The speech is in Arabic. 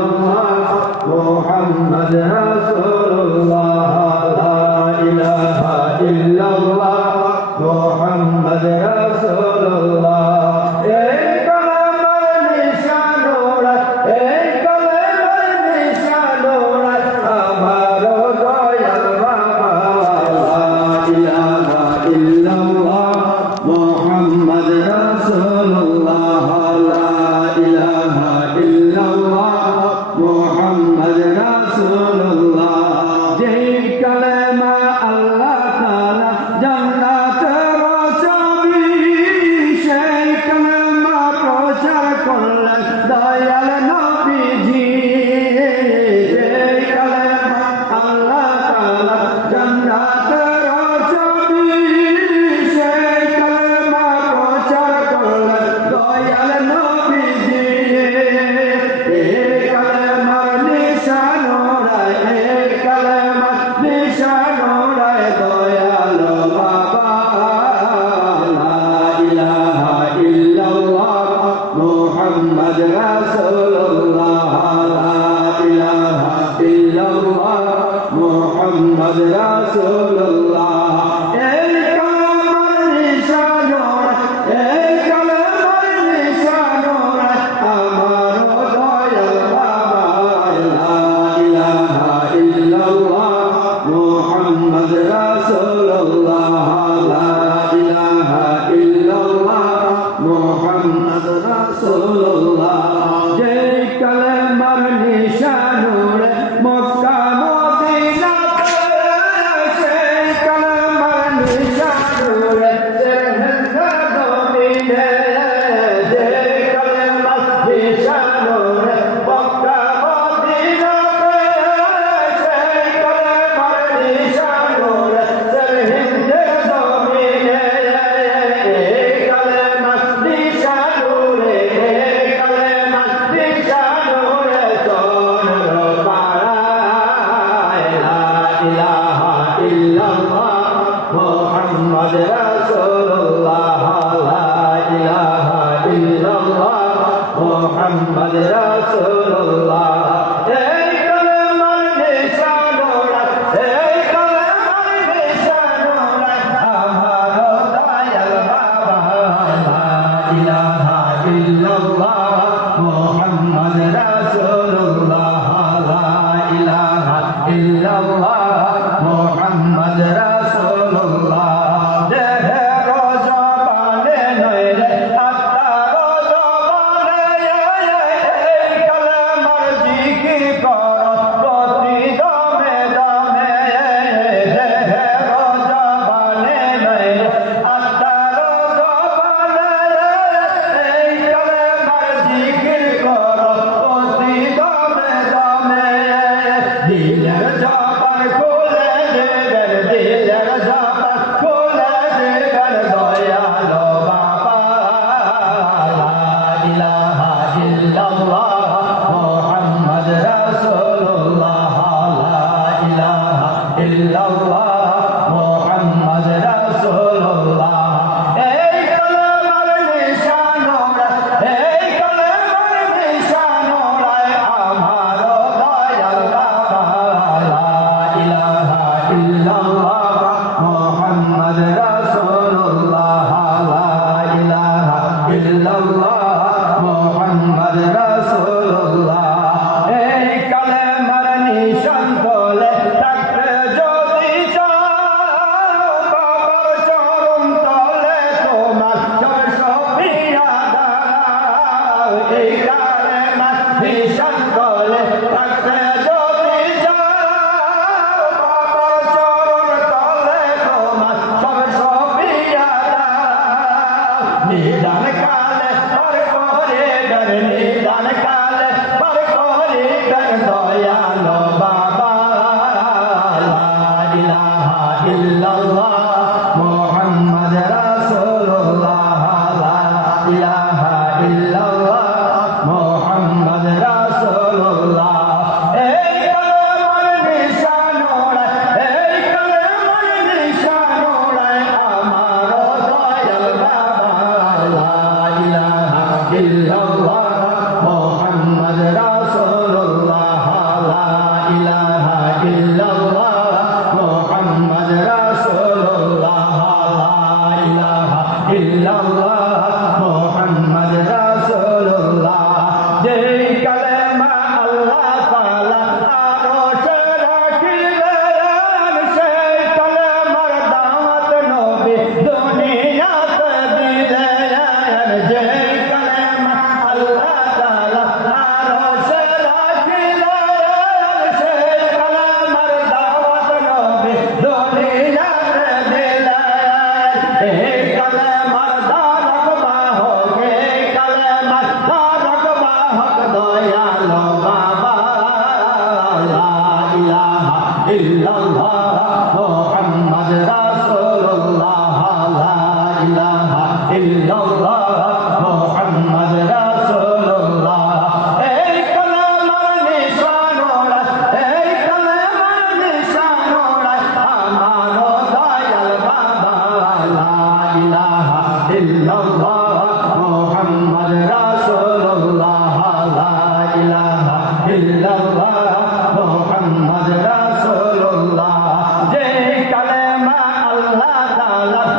الله محمد رسول আল্লাহ